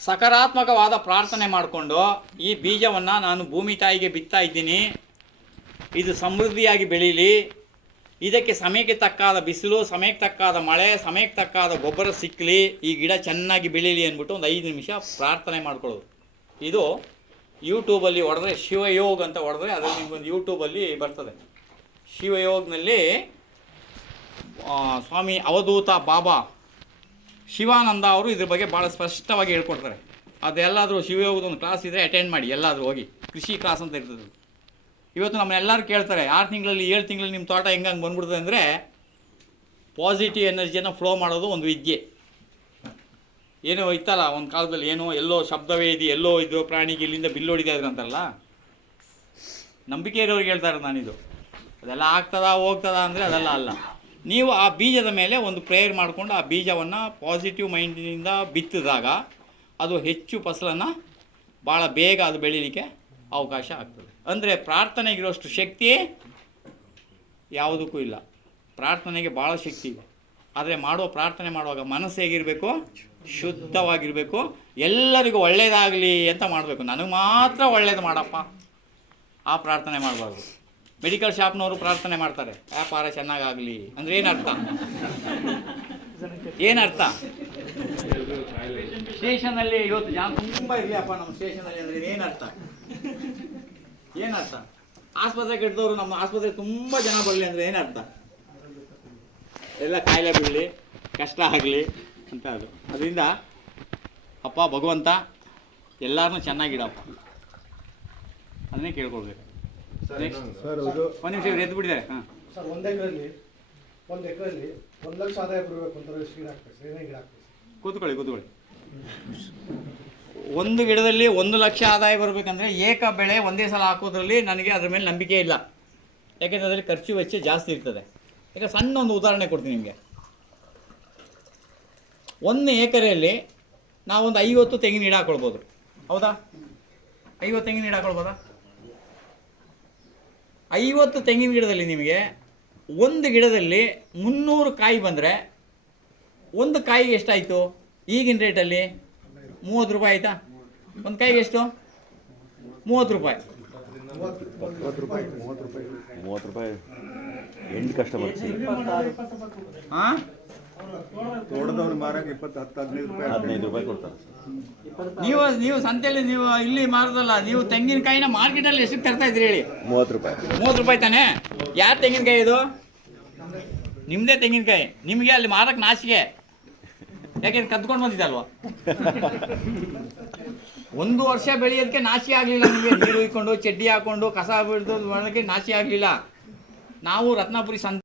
ಸಕಾರಾತ್ಮಕವಾದ ಪ್ರಾರ್ಥನೆ ಮಾಡಿಕೊಂಡು, ಈ ಬೀಜವನ್ನು ನಾನು ಭೂಮಿ ತಾಯಿಗೆ ಬಿತ್ತಾ ಇದ್ದೀನಿ, ಇದು ಸಮೃದ್ಧಿಯಾಗಿ ಬೆಳೀಲಿ, ಇದಕ್ಕೆ ಸಮಯಕ್ಕೆ ತಕ್ಕಾದ ಬಿಸಿಲು, ಸಮಯಕ್ಕೆ ತಕ್ಕಾದ ಮಳೆ, ಸಮಯಕ್ಕೆ ತಕ್ಕಾದ ಗೊಬ್ಬರ ಸಿಕ್ಕಲಿ, ಈ ಗಿಡ ಚೆನ್ನಾಗಿ ಬೆಳೀಲಿ ಅಂದ್ಬಿಟ್ಟು ಒಂದು 5 ನಿಮಿಷ ಪ್ರಾರ್ಥನೆ ಮಾಡ್ಕೊಳ್ಳೋದು. ಇದು ಯೂಟ್ಯೂಬಲ್ಲಿ ಹೊಡೆದ್ರೆ ಶಿವಯೋಗ್ ಅಂತ ಹೊಡೆದ್ರೆ ಅದರಲ್ಲಿ ನಿಮಗೊಂದು ಯೂಟ್ಯೂಬಲ್ಲಿ ಬರ್ತದೆ. ಶಿವಯೋಗ್ನಲ್ಲಿ ಸ್ವಾಮಿ ಅವಧೂತ ಬಾಬಾ ಶಿವಾನಂದ ಅವರು ಇದ್ರ ಬಗ್ಗೆ ಭಾಳ ಸ್ಪಷ್ಟವಾಗಿ ಹೇಳ್ಕೊಡ್ತಾರೆ. ಅದೆಲ್ಲಾದರೂ ಶಿವಯೋಗದ ಒಂದು ಕ್ಲಾಸ್ ಇದ್ದರೆ ಅಟೆಂಡ್ ಮಾಡಿ, ಎಲ್ಲಾದರೂ ಹೋಗಿ. ಕೃಷಿ ಕ್ಲಾಸ್ ಅಂತ ಇರ್ತದೆ. ಇವತ್ತು ನಮ್ಮನ್ನೆಲ್ಲರೂ ಕೇಳ್ತಾರೆ 6 ತಿಂಗಳಲ್ಲಿ 7 ತಿಂಗಳಲ್ಲಿ ನಿಮ್ಮ ತೋಟ ಹೆಂಗೆ ಬಂದ್ಬಿಡ್ತದೆ ಅಂದರೆ, ಪಾಸಿಟಿವ್ ಎನರ್ಜಿಯನ್ನು ಫ್ಲೋ ಮಾಡೋದು ಒಂದು ವಿದ್ಯೆ. ಏನೋ ಇತ್ತಲ್ಲ ಒಂದು ಕಾಲದಲ್ಲಿ, ಏನೋ ಎಲ್ಲೋ ಶಬ್ದವೇದಿ, ಎಲ್ಲೋ ಇದು ಪ್ರಾಣಿಗೆ ಇಲ್ಲಿಂದ ಬಿಲ್ಲು ಹೊಡಿತಾ ಇದ್ರು ಅಂತಾರಲ್ಲ, ನಂಬಿಕೆ ಇರೋರಿಗೆ ಹೇಳ್ತಾರೆ ನಾನಿದು. ಅದೆಲ್ಲ ಆಗ್ತದಾ ಹೋಗ್ತದಾ ಅಂದರೆ ಅದೆಲ್ಲ ಅಲ್ಲ. ನೀವು ಆ ಬೀಜದ ಮೇಲೆ ಒಂದು ಪ್ರೇಯರ್ ಮಾಡಿಕೊಂಡು ಆ ಬೀಜವನ್ನು ಪಾಸಿಟಿವ್ ಮೈಂಡಿನಿಂದ ಬಿತ್ತಿದಾಗ ಅದು ಹೆಚ್ಚು ಫಸಲನ್ನು ಭಾಳ ಬೇಗ ಅದು ಬೆಳೀಲಿಕ್ಕೆ ಅವಕಾಶ ಆಗ್ತದೆ. ಅಂದರೆ ಪ್ರಾರ್ಥನೆಗಿರೋಷ್ಟು ಶಕ್ತಿ ಯಾವುದಕ್ಕೂ ಇಲ್ಲ. ಪ್ರಾರ್ಥನೆಗೆ ಭಾಳ ಶಕ್ತಿ ಇದೆ. ಆದರೆ ಪ್ರಾರ್ಥನೆ ಮಾಡುವಾಗ ಮನಸ್ಸು ಹೇಗಿರಬೇಕು? ಶುದ್ಧವಾಗಿರಬೇಕು. ಎಲ್ಲರಿಗೂ ಒಳ್ಳೆಯದಾಗಲಿ ಅಂತ ಮಾಡಬೇಕು. ನನಗೆ ಮಾತ್ರ ಒಳ್ಳೇದು ಮಾಡಪ್ಪ, ಆ ಪ್ರಾರ್ಥನೆ ಮಾಡಬಾರ್ದು. ಮೆಡಿಕಲ್ ಶಾಪ್ನವರು ಪ್ರಾರ್ಥನೆ ಮಾಡ್ತಾರೆ, ವ್ಯಾಪಾರ ಚೆನ್ನಾಗಾಗಲಿ ಅಂದರೆ ಏನರ್ಥ? ಸ್ಟೇಷನಲ್ಲಿ ಇವತ್ತು ಜನ ತುಂಬ ಇರಲಿ ಅಪ್ಪ ನಮ್ಮ ಸ್ಟೇಷನಲ್ಲಿ ಅಂದರೆ ಏನರ್ಥ? ಆಸ್ಪತ್ರೆ ಕೆಟ್ಟದವರು ನಮ್ಮ ಆಸ್ಪತ್ರೆ ತುಂಬ ಜನ ಬರಲಿ ಅಂದರೆ ಏನರ್ಥ? ಎಲ್ಲ ಕಾಯಿಲೆ ಬೀಳಲಿ, ಕಷ್ಟ ಆಗಲಿ ಅಂತ ಅದು. ಅದರಿಂದ ಅಪ್ಪ ಭಗವಂತ ಎಲ್ಲರನ್ನೂ ಚೆನ್ನಾಗಿಡಪ್ಪ, ಅದನ್ನೇ ಕೇಳ್ಕೊಳ್ಬೇಕು. ಸರ್ ಅದು ಒಂದು ನಿಮಿಷ ಎದ್ದು ಬಿಟ್ಟಿದ್ದಾರೆ. ಹಾಂ ಸರ್, 1 ಎಕರೆಯಲ್ಲಿ 1 ಲಕ್ಷ ಆದಾಯ ಬರಬೇಕು ಅಂತಂದ್ರೆ ಎಷ್ಟು ಗಿಡ ಹಾಕ್ಬೇಕು? ಏನೇ ಗಿಡ ಹಾಕ್ಬೇಕು? ಕೂತ್ಕೊಳ್ಳಿ. ಒಂದು ಗಿಡದಲ್ಲಿ 1 ಲಕ್ಷ ಆದಾಯ ಬರಬೇಕಂದ್ರೆ ಏಕ ಬೆಳೆ ಒಂದೇ ಸಲ ಹಾಕೋದ್ರಲ್ಲಿ ನನಗೆ ಅದ್ರ ಮೇಲೆ ನಂಬಿಕೆ ಇಲ್ಲ. ಯಾಕೆಂದರೆ ಅದರಲ್ಲಿ ಖರ್ಚು ವೆಚ್ಚ ಜಾಸ್ತಿ ಇರ್ತದೆ. ಈಗ ಸಣ್ಣ ಒಂದು ಉದಾಹರಣೆ ಕೊಡ್ತೀನಿ ನಿಮಗೆ. 1 ಎಕರೆಯಲ್ಲಿ ನಾವೊಂದು 50 ತೆಂಗಿನ ಗಿಡ ಹಾಕೊಳ್ಬೋದು. ಹೌದಾ? 50 ತೆಂಗಿನ ಗಿಡ ಹಾಕೊಳ್ಬೋದಾ? 50 ತೆಂಗಿನ ಗಿಡದಲ್ಲಿ ನಿಮಗೆ ಒಂದು ಗಿಡದಲ್ಲಿ 300 ಕಾಯಿ ಬಂದರೆ ಒಂದು ಕಾಯಿಗೆ ಎಷ್ಟಾಯಿತು? ಈಗಿನ ರೇಟಲ್ಲಿ 30 ರೂಪಾಯಿ ಆಯಿತಾ? ಒಂದು ಕಾಯಿಗೆ ಎಷ್ಟು? 30 ರೂಪಾಯಿ. 30 ರೂಪಾಯಿ ಎಂಟು ಕಷ್ಟ ಬರ್ತೀವಿ. ಹಾಂ, ತೋಟದವ್ರು ಮಾರಾಗ 15 ರೂಪಾಯಿ ಕೊಡ್ತಾರೆ. ನೀವು ಸಂತೆಯಲ್ಲಿ ನೀವು ಇಲ್ಲಿ ಮಾರೋದಲ್ಲ, ನೀವು ತೆಂಗಿನಕಾಯಿನ ಮಾರ್ಕೆಟಲ್ಲಿ ಎಷ್ಟಕ್ಕೆ ತರ್ತಾ ಇದ್ರಿ ಹೇಳಿ? 30 ರೂಪಾಯಿ ತಾನೇ? ಯಾರು ತೆಂಗಿನಕಾಯಿ ಇದು? ನಿಮ್ಮದೇ ತೆಂಗಿನಕಾಯಿ. ನಿಮಗೆ ಅಲ್ಲಿ ಮಾರಕ್ಕೆ ನಾಚಿಕೆ, ಯಾಕೆಂದ್ರೆ ಕದ್ಕೊಂಡು ಬಂದಿದ್ದಲ್ವ. 1 ವರ್ಷ ಬೆಳೆಯೋದಕ್ಕೆ ನಾಚಿಕೆ ಆಗಲಿಲ್ಲ ನಿಮಗೆ. ನೀರು ಇಕ್ಕೊಂಡು ಚಡ್ಡಿ ಹಾಕ್ಕೊಂಡು ಕಸ ಬಿಡ್ದು ಮಾಡೋಕ್ಕೆ ನಾಚಿಕೆ ಆಗಲಿಲ್ಲ. ನಾವು ರತ್ನಾಪುರಿ ಸಂತೆ